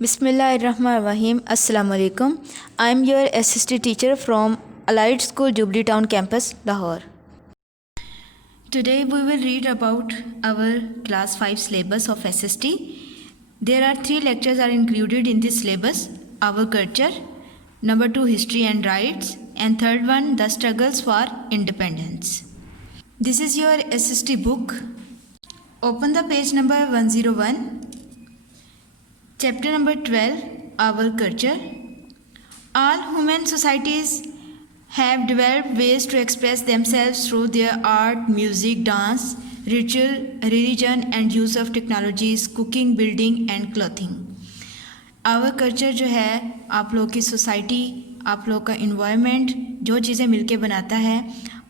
Bismillahirrahmanirrahim. Assalamu alaikum. I am your SST teacher from Allied School, Jubilee Town campus, Lahore. Today we will read about our class 5 syllabus of SST. There are 3 lectures are included in this syllabus. Our culture, number 2 history and rights, and third one the struggles for independence. This is your SST book. Open the page number 101. Chapter number 12, our culture. All human societies have developed ways to express themselves through their art, music, dance, ritual, religion and use of technologies, cooking, building and clothing. Our culture जो है आप लोग की society, आप लोग का environment जो चीज़ें मिलके बनाता है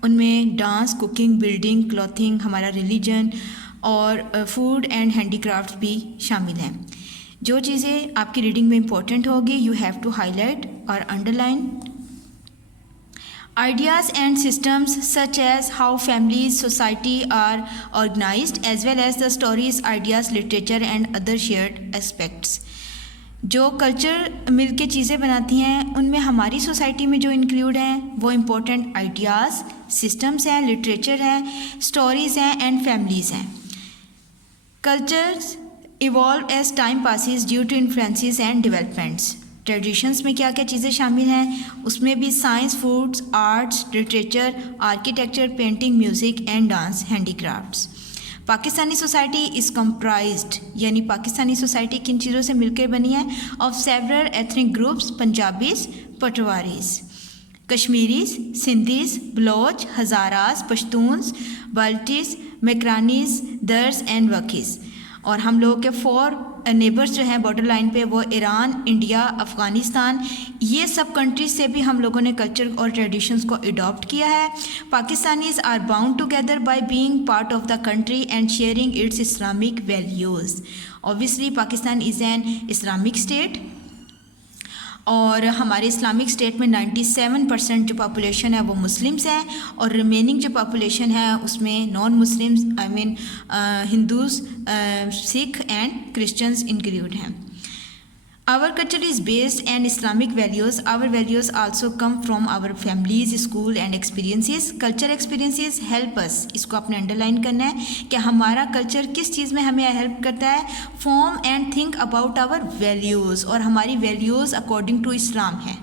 उनमें डांस, कुकिंग, बिल्डिंग, क्लॉथिंग, हमारा रिलीजन और फूड एंड हैंडीक्राफ्ट भी शामिल हैं. जो चीज़ें आपकी रीडिंग में इंपॉर्टेंट होगी यू हैव टू हाईलाइट और underline. Ideas and systems such as how families, society are organized as well as the stories, ideas, literature and other shared aspects. जो कल्चर मिल के चीज़ें बनाती हैं उनमें हमारी सोसाइटी में जो इंक्लूड हैं वो इम्पोर्टेंट आइडियाज़, सिस्टम्स हैं, लिटरेचर हैं, स्टोरीज़ हैं एंड फैमिलीज़ हैं. Cultures evolve as time passes due to influences and developments. Traditions में क्या क्या चीज़ें शामिल हैं उसमें भी science, foods, arts, literature, architecture, painting, music and dance, handicrafts. Pakistani society is comprised यानी पाकिस्तानी सोसाइटी किन चीज़ों से मिलकर बनी है of several ethnic groups, Punjabis, Patwaris, Kashmiris, Sindhis, Baloch, Hazaras, Pashtuns, Baltis, मैकरानीज़, दर्स and वकीज़. और हम लोगों के 4 नेबर्स जो हैं बॉर्डर लाइन पे वो ईरान, इंडिया, अफ़गानिस्तान, ये सब कंट्रीज से भी हम लोगों ने कल्चर और ट्रेडिशंस को अडॉप्ट किया है. Pakistanis are bound together by being part of the country and sharing its Islamic values. Obviously Pakistan is an Islamic state और हमारे इस्लामिक स्टेट में 97% जो पॉपुलेशन है वो मुस्लिम्स हैं और रिमेनिंग जो पॉपुलेशन है उसमें non Muslims I mean Hindus, Sikh and Christians include हैं. Our culture is based and Islamic values. Our values also come from our families, school and experiences. Culture experiences help us, इसको आपने underline करना है कि हमारा कल्चर किस चीज़ में हमें हेल्प करता है. Form and think about our values, और हमारी वैल्यूज़ अकॉर्डिंग टू इस्लाम है.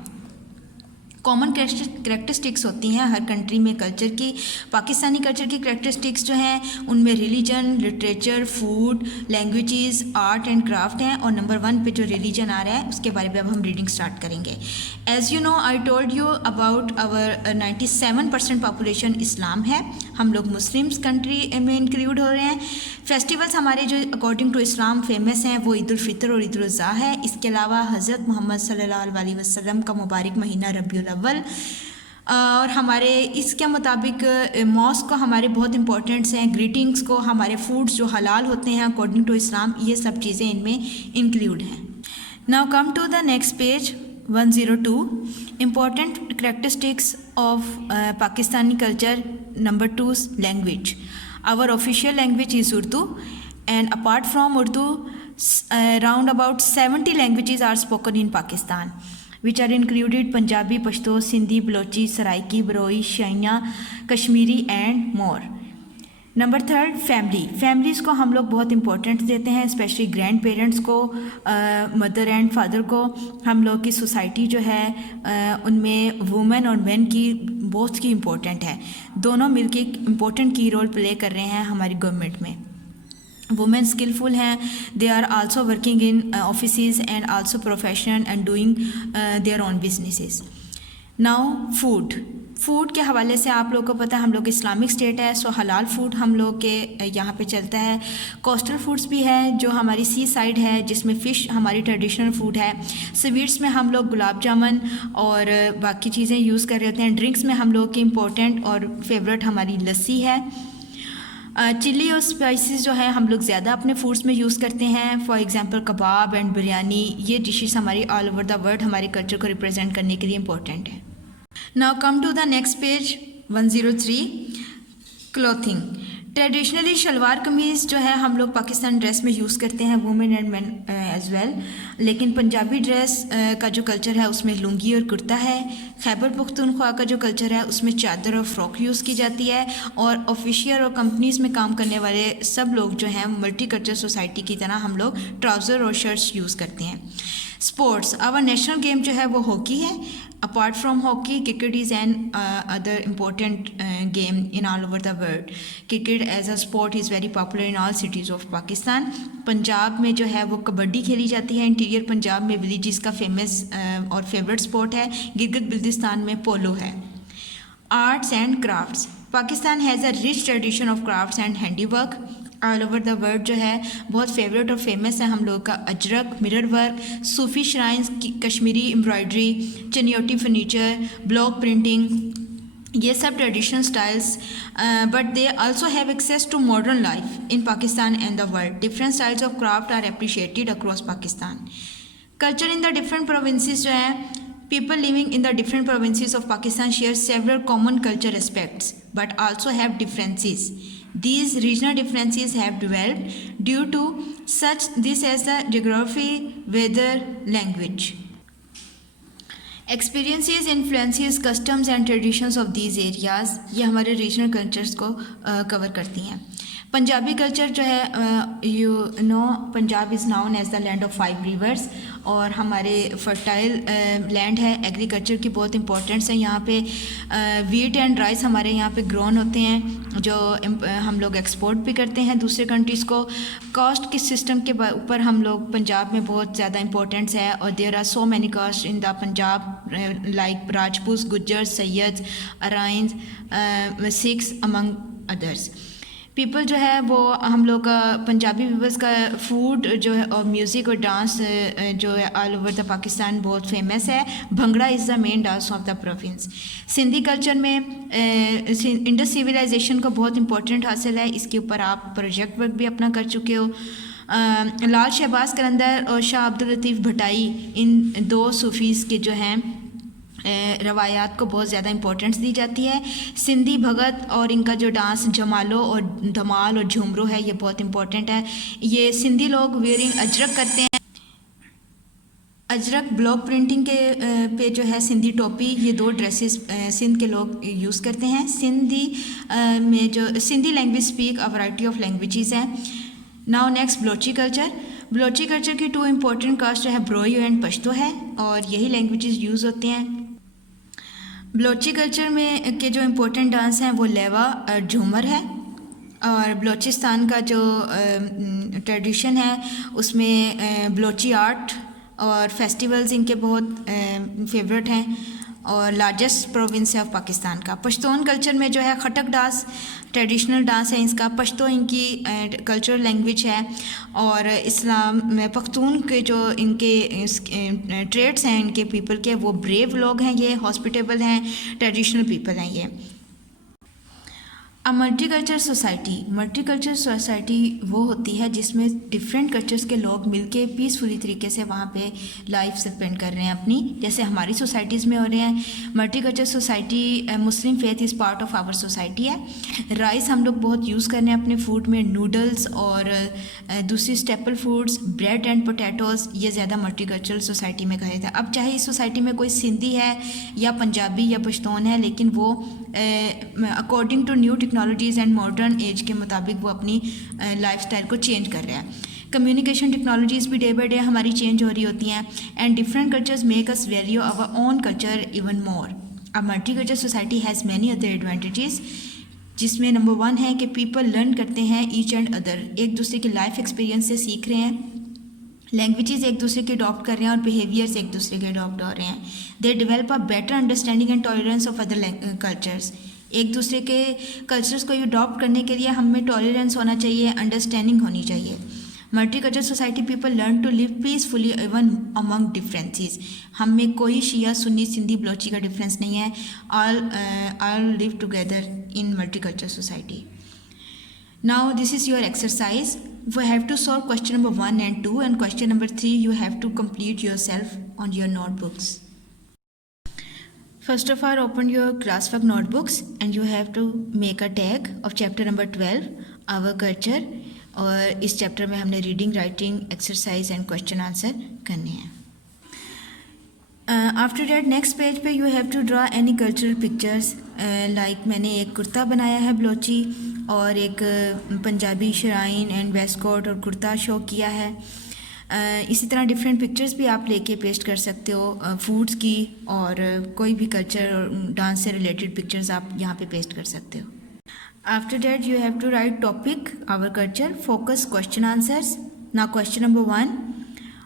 कॉमन करेक्टरिस्टिक्स होती हैं हर कंट्री में कल्चर की. पाकिस्तानी कल्चर की करेक्टरिस्टिक्स जो हैं उनमें religion, literature, food, languages, art and craft हैं. और नंबर 1 पे जो रिलीजन आ रहा है उसके बारे में अब हम रीडिंग स्टार्ट करेंगे. As you know I told you about our 97% population Islam है. हम लोग मुस्लिम्स कंट्री में इंक्लूड हो रहे हैं. फेस्टिवल्स हमारे जो अकॉर्डिंग टू इस्लाम फेमस हैं वो ईद उल फितर और ईद उल अज़हा है. इसके अलावा हज़रत मोहम्मद सल्लल्लाहु अलैहि वसल्लम का मुबारक महीना रबीउल अव्वल. और हमारे इसके मुताबिक मॉस्क को हमारे बहुत इंपॉर्टेंट्स हैं. ग्रीटिंग्स को, हमारे फूड्स जो हलाल होते हैं अकॉर्डिंग टू इस्लाम, ये सब चीज़ें इनमें इंक्लूड हैं. Now come to the next page 102. Important characteristics of Pakistani culture. Number 2 language. Our official language is Urdu and apart from Urdu around about 70 languages are spoken in Pakistan, which are included Punjabi, Pashto, Sindhi, Balochi, Saraiki, Baroi, Shaiya, Kashmiri and more. Number 3 family. Families को हम लोग बहुत important देते हैं, specially grand parents को, mother and father को. हम लोग की सोसाइटी जो है उनमें वुमेन और मेन की बोथ की इम्पोर्टेंट है. दोनों मिलके इम्पोर्टेंट की रोल प्ले कर रहे हैं हमारी गवर्नमेंट में. वुमेन स्किलफुल हैं, they are also working in offices and also professional and doing their own businesses. Now food के हवाले से आप लोगों को पता है हम लोग इस्लामिक स्टेट है, सो हलाल फूड हम लोग के यहाँ पे चलता है. कोस्टल फूड्स भी है जो हमारी सी साइड है जिसमें फ़िश हमारी ट्रेडिशनल फूड है. स्वीट्स में हम लोग गुलाब जामुन और बाकी चीज़ें यूज़ कर रहे होते हैं. ड्रिंक्स में हम लोग की इम्पोर्टेंट और फेवरेट हमारी लस्सी है. चिली और स्पाइसेस जो है हम लोग ज़्यादा अपने फूड्स में यूज़ करते हैं. For example kebab and biryani, ये डिशेस हमारी ऑल ओवर द वर्ल्ड हमारे कल्चर को रिप्रेजेंट करने के लिए इम्पोर्टेंट है. Now come to the next page 103. Clothing. Traditionally shalwar kameez जो है हम लोग पाकिस्तान ड्रेस में यूज़ करते हैं, women and man as well. लेकिन पंजाबी ड्रेस का जो कल्चर है उसमें लुंगी और कुर्ता है। खैबर पख्तूनख्वा का जो कल्चर है उसमें चादर और फ्रॉक यूज़ की जाती है। और ऑफिशियल और कंपनीज़ में काम करने वाले सब लोग जो हैं मल्टी कल्चर सोसाइटी की तरह हम लोग ट्राउज़र और शर्ट्स यूज़ करते हैं। स्पोर्ट्स, आवर नेशनल गेम जो है वो हॉकी है। Apart from hockey, cricket is an other important game in all over the world. Cricket as a sport is very popular in all cities of Pakistan. Punjab में जो है वो कबड्डी खेली जाती है। इंटीरियर पंजाब में विलेजेस का फेमस और फेवरेट स्पोर्ट है। गिलगित बिल्तिस्तान में पोलो है। Arts and crafts, Pakistan has a rich tradition of crafts and handy work. All over the world जो है बहुत फेवरेट और फेमस है हम लोग का ajrak, mirror work, Sufi shrines, Kashmiri embroidery, Chinioti furniture, block printing, ये सब traditional styles, but they also have access to modern life in Pakistan and the world. Different styles of craft are appreciated across Pakistan. Culture in the different provinces जो है, people living in the different provinces of Pakistan share several common culture aspects but also have differences. These regional differences have developed due to such this as the geography, weather, language. Experiences, influences, customs and traditions of these areas ये हमारे regional cultures को cover करती हैं। Punjabi culture जो है, you know Punjab is known as the land of 5 rivers और हमारे fertile land है। एग्रीकल्चर की बहुत इंपॉर्टेंस है यहाँ पे। वीट एंड राइस हमारे यहाँ पे ग्रोन होते हैं जो हम लोग एक्सपोर्ट भी करते हैं दूसरे कंट्रीज़ को। कास्ट के सिस्टम के ऊपर हम लोग पंजाब में बहुत ज़्यादा इंपॉर्टेंस है और there are so many caste in the Punjab like Rajput, Gujjar, Syed, Arains, Sikhs among others. People जो है वो हम लोग का पंजाबी पीपल्स का फूड जो है और म्यूज़िक और डांस जो है ऑल ओवर द पाकिस्तान बहुत फेमस है। Bhangra is the main dance of the province. Sindhi culture में इंडस सिविलाइजेशन का बहुत इंपॉर्टेंट हासिल है। इसके ऊपर आप प्रोजेक्ट वर्क भी अपना कर चुके हो। लाल शहबाज कलंदर और शाह अब्दुल लतीफ़ भटाई इन दो सूफीज़ के जो हैं रवायात को बहुत ज़्यादा इंपॉर्टेंस दी जाती है। सिंधी भगत और इनका जो डांस जमालो और धमाल और झूमरो है ये बहुत इंपॉर्टेंट है। ये सिंधी लोग वेयरिंग अजरक करते हैं। अजरक ब्लॉक प्रिंटिंग के पे जो है सिंधी टोपी, ये दो ड्रेसेस सिंध के लोग यूज़ करते हैं। सिंधी में जो Sindhi language speak a variety of languages हैं। Now next Balochi culture. Balochi culture की 2 इम्पोर्टेंट कास्ट जो है ब्रोयो एंड पश्तो है और यही लैंग्वेजेस यूज़ होते हैं। बलोची कल्चर में के जो इम्पोर्टेंट डांस हैं वो लेवा और झूमर है। और बलोचिस्तान का जो ट्रेडिशन है उसमें बलोची आर्ट और फेस्टिवल्स इनके बहुत फेवरेट हैं और लार्जेस्ट प्रोविंस है ऑफ पाकिस्तान का। पश्तून कल्चर में जो है खटक डांस ट्रेडिशनल डांस है इसका। पश्तो इनकी कल्चरल लैंग्वेज है और इस्लाम में पख्तून के जो इनके ट्रेड्स हैं इनके पीपल के, वो ब्रेव लोग हैं, ये हॉस्पिटेबल हैं, ट्रेडिशनल पीपल हैं ये। मल्टीकल्चर सोसाइटी वो होती है जिसमें डिफरेंट कल्चर्स के लोग मिलके पीसफुली तरीके से वहाँ पे लाइफ स्पेंड कर रहे हैं अपनी, जैसे हमारी सोसाइटीज़ में हो रहे हैं। Multicultural society Muslim faith is part of our society है। राइस हम लोग बहुत यूज़ कर रहे हैं अपने फूड में। नूडल्स और दूसरी staple foods, bread and potatoes, ये ज़्यादा मल्टीकल्चरल सोसाइटी में कहे थे। अब चाहे इस सोसाइटी में कोई सिंधी है या पंजाबी या पश्तून है, लेकिन वो according to new technologies and modern age के मुताबिक वो अपनी लाइफस्टाइल को चेंज कर रहे हैं। कम्युनिकेशन टेक्नोलॉजीज़ भी डे बाई डे हमारी चेंज हो रही होती हैं and different cultures make us value our own culture even more. A multicultural society has many other advantages, जिसमें नंबर 1 है कि पीपल लर्न करते हैं ईच एंड अदर, एक दूसरे के लाइफ एक्सपीरियंस से सीख रहे हैं। लैंग्वेजेस एक दूसरे के अडॉप्ट कर रहे हैं और बिहेवियर्स एक दूसरे के अडॉप्ट हो रहे हैं। They develop a better understanding and tolerance of other cultures. एक दूसरे के कल्चर्स को अडॉप्ट करने के लिए हम में टॉलरेंस होना चाहिए, अंडरस्टैंडिंग होनी चाहिए। Multicultural society people learn to live peacefully even among differences. हम में कोई शिया, सुन्नी, सिंधी, बलोची का डिफरेंस नहीं है। All live together in multiculture society. Now this is your exercise. We have to solve question number 1 and 2, and question number 3 you have to complete yourself on your notebooks. First of all, open your classwork notebooks and you have to make a tag of chapter number 12. Our culture, और इस chapter में हमने reading, writing, exercise and question answer करने हैं। After that next page पे you have to draw any cultural pictures. Like मैंने एक कुर्ता बनाया है बलोची, और एक Punjabi shrine and waistcoat और कुर्ता शो किया है। इसी तरह डिफरेंट पिक्चर्स भी आप लेके पेस्ट कर सकते हो फूड्स की, और कोई भी कल्चर और डांस से रिलेटेड पिक्चर्स आप यहाँ पे पेस्ट कर सकते हो। After that you have to write topic our culture, focus, question answers. Now question number 1,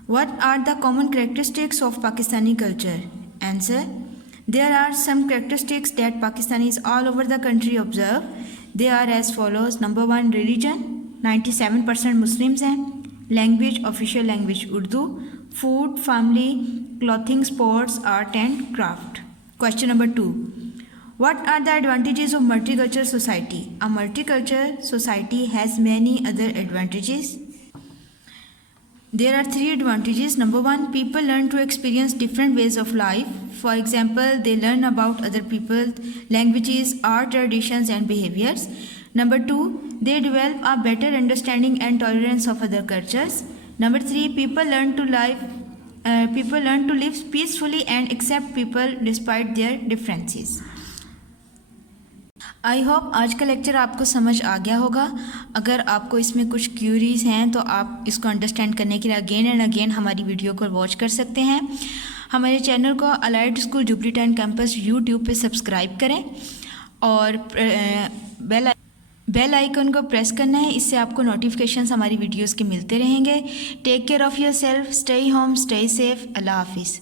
what are the common characteristics of Pakistani culture? Answer, there are some characteristics that Pakistanis all over the country observe. They are as follows. Number 1, religion, 97% Muslims हैं। Language, official language Urdu. Food, family, clothing, sports, art and craft. Question number 2, what are the advantages of multicultural society? A multicultural society has many other advantages. There are 3 advantages. Number 1, people learn to experience different ways of life. For example, they learn about other people, languages, art, traditions and behaviors. Number 2, they develop a better understanding and tolerance of other cultures. Number 3, people learn to live peacefully and accept people despite their differences. I hope आज का lecture आपको समझ आ गया होगा। अगर आपको इसमें कुछ क्यूरीज हैं तो आप इसको अंडरस्टैंड करने के लिए अगेन एंड अगेन हमारी वीडियो को वॉच कर सकते हैं। हमारे चैनल को allied school jubilee town campus YouTube पे सब्सक्राइब करें, और बेल आइकन को प्रेस करना है, इससे आपको नोटिफिकेशंस हमारी वीडियोस के मिलते रहेंगे। Take care of yourself, stay home, stay safe. अल्लाह हाफिज़।